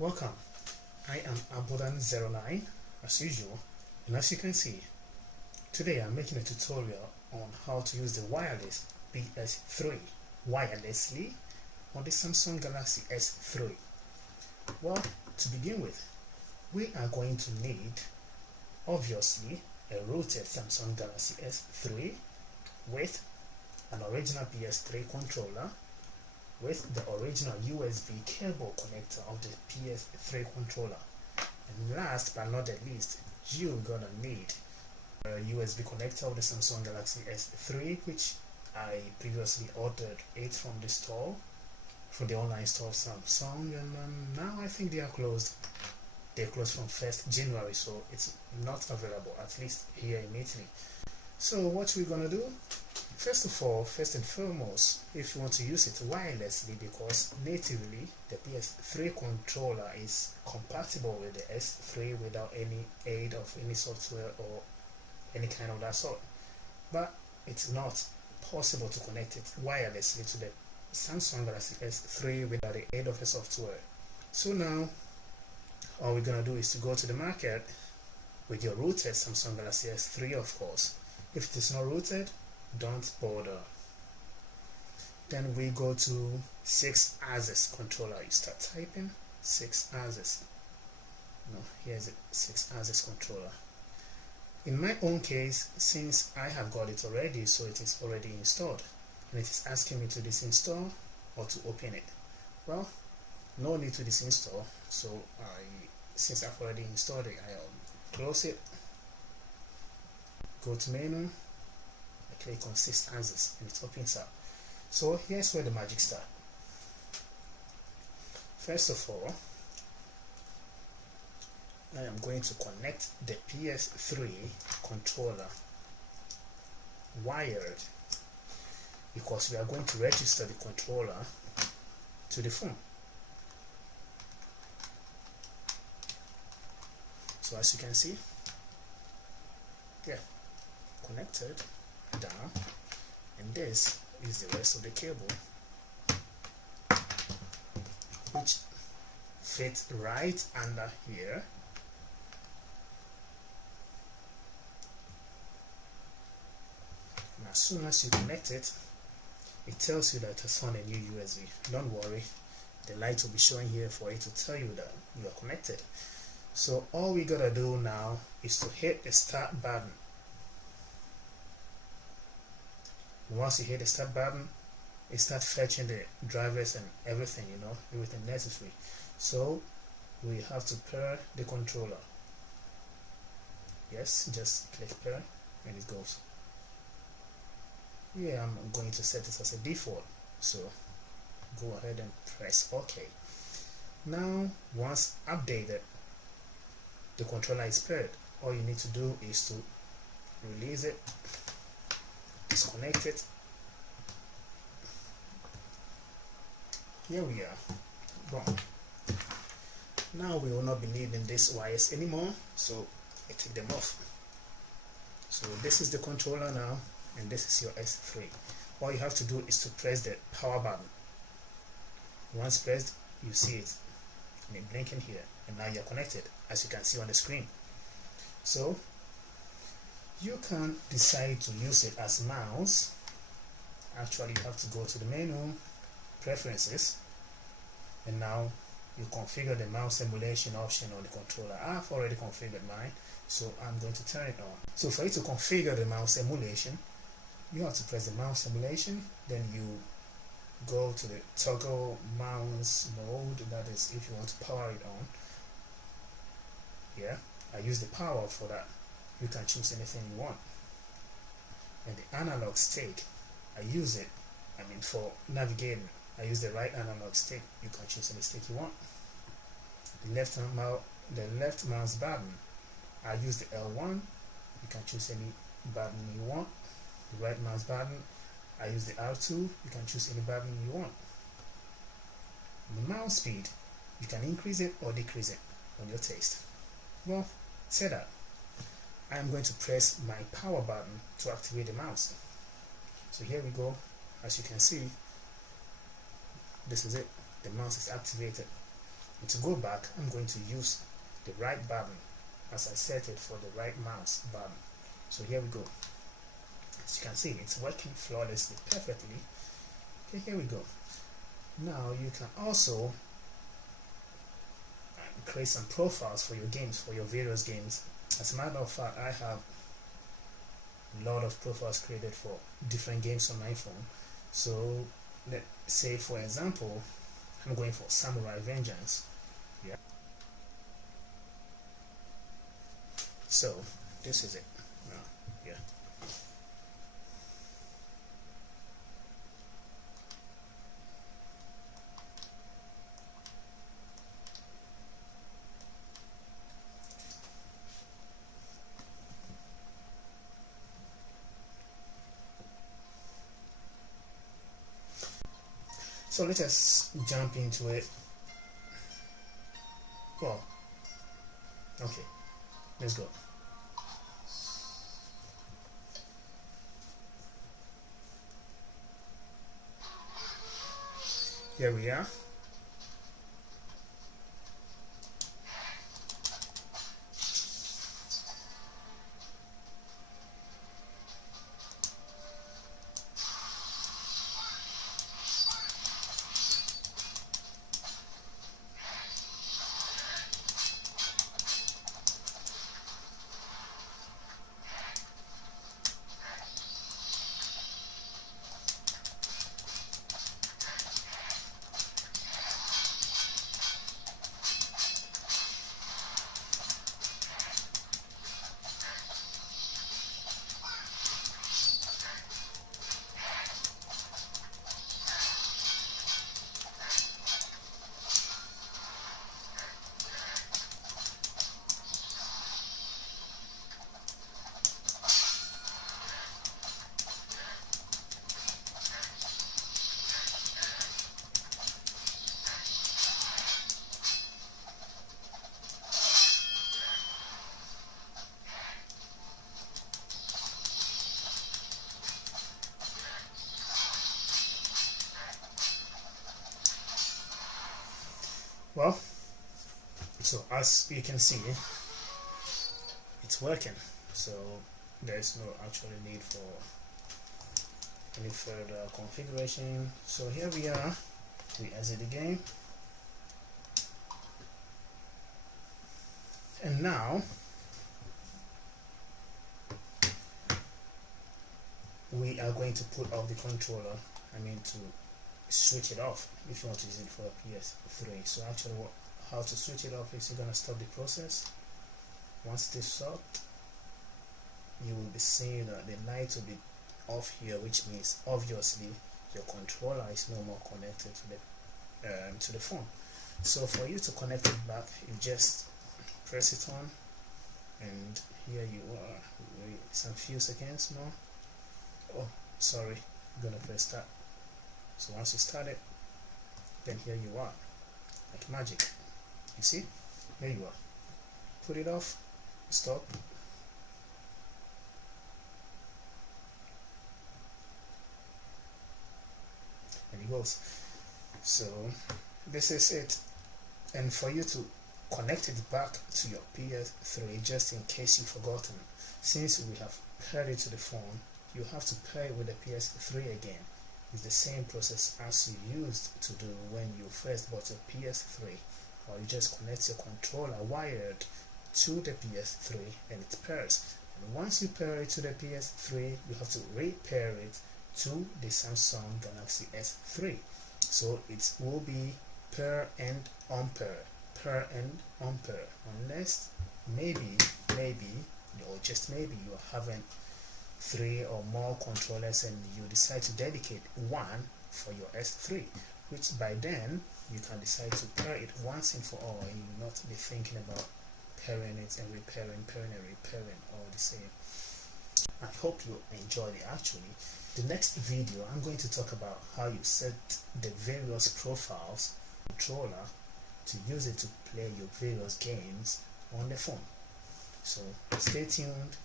Welcome, I am Abodan09 as usual, and as you can see, today I'm making a tutorial on how to use the wireless PS3 wirelessly on the Samsung Galaxy S3. Well, to begin with, we are going to need, obviously, a routed Samsung Galaxy S3 with an original PS3 controller with the original USB cable connector of the PS3 controller. And last but not the least, you're gonna need a USB connector of the Samsung Galaxy S3, which I previously ordered it from the store, from the online store of Samsung, and now I think they are closed. They're closed from 1st January, so it's not available, at least here in Italy. So what we're gonna do, first and foremost, if you want to use it wirelessly, because natively the PS3 controller is compatible with the S3 without any aid of any software or any kind of that sort, but it's not possible to connect it wirelessly to the Samsung Galaxy S3 without the aid of a software. So now all we're gonna do is to go to the market with your routed Samsung Galaxy S3, of course. If it is not routed, don't bother. Then we go to 6-axis controller. You start typing 6-axis. No, here's it, 6-axis controller. In my own case, since I have got it already, so it is already installed, and it is asking me to disinstall or to open it. Well, no need to disinstall, so since I've already installed it, I'll close it, go to menu, I click on 6-axis, and it opens up. So here's where the magic starts. First of all, I am going to connect the PS3 controller wired, because we are going to register the controller to the phone. So as you can see, yeah, connected down, and this is the rest of the cable, which fits right under here. And as soon as you connect it, it tells you that it has found a new USB. Don't worry, the light will be showing here for it to tell you that you are connected. So all we gotta do now is to hit the start button. Once you hit the start button, it starts fetching the drivers and everything, everything necessary. So we have to pair the controller. Yes, just click pair and it goes. Yeah, I'm going to set this as a default, so go ahead and press OK. Now, once updated, the controller is paired. All you need to do is to release it, disconnect it. Here we are. Boom. Now we will not be needing these wires anymore, so I take them off. So this is the controller now, and this is your S3. All you have to do is to press the power button. Once pressed, you see it, and it blinking here, and now you're connected, as you can see on the screen. So you can decide to use it as mouse. Actually, you have to go to the menu, preferences, and now you configure the mouse emulation option on the controller. I've already configured mine, so I'm going to turn it on. So for you to configure the mouse emulation, you have to press the mouse emulation, then you go to the toggle mouse mode, that is if you want to power it on. Yeah, I use the power for that. You can choose anything you want. And the analog stick, I use it, for navigating, I use the right analog stick. You can choose any stick you want. The left mouse button, I use the L1. You can choose any button you want. The right mouse button, I use the R2. You can choose any button you want. The mouse speed, you can increase it or decrease it on your taste. Well, set up. I am going to press my power button to activate the mouse. So here we go. As you can see, this is it. The mouse is activated. And to go back, I'm going to use the right button as I set it for the right mouse button. So here we go. As you can see, it's working flawlessly, perfectly. Okay, here we go. Now you can also create some profiles for your games, for your various games. As a matter of fact, I have a lot of profiles created for different games on my phone. So let's say, for example, I'm going for Samurai Vengeance. Yeah. So this is it. Yeah. So let us jump into it. Well, okay, let's go. Here we are. Well, so as you can see, it's working. So there's no actual need for any further configuration. So here we are. We exit the game, and now we are going to put off the controller. To switch it off if you want to use it for a PS3. So actually, how to switch it off is you're gonna stop the process. Once it is stopped, you will be seeing that the light will be off here, which means obviously your controller is no more connected to the phone. So for you to connect it back, you just press it on, and here you are. Wait some few seconds more. Oh, sorry, I'm gonna press that. So once you start it, then here you are, like magic. You see, here you are. Put it off, stop, and it goes. So this is it. And for you to connect it back to your PS3, just in case you've forgotten, since we have paired it to the phone, you have to pair it with the PS3 again. It's the same process as you used to do when you first bought your PS3, or you just connect your controller wired to the PS3 and it pairs. And once you pair it to the PS3, you have to re-pair it to the Samsung Galaxy S3. So it will be pair and unpair, pair and unpair, unless maybe, or just maybe you are having 3 or more controllers and you decide to dedicate one for your S3, which by then you can decide to pair it once and for all, and you will not be thinking about pairing it and repairing, pairing and repairing all the same. I hope you enjoyed it. Actually, the next video I'm going to talk about how you set the various profiles controller to use it to play your various games on the phone. So stay tuned.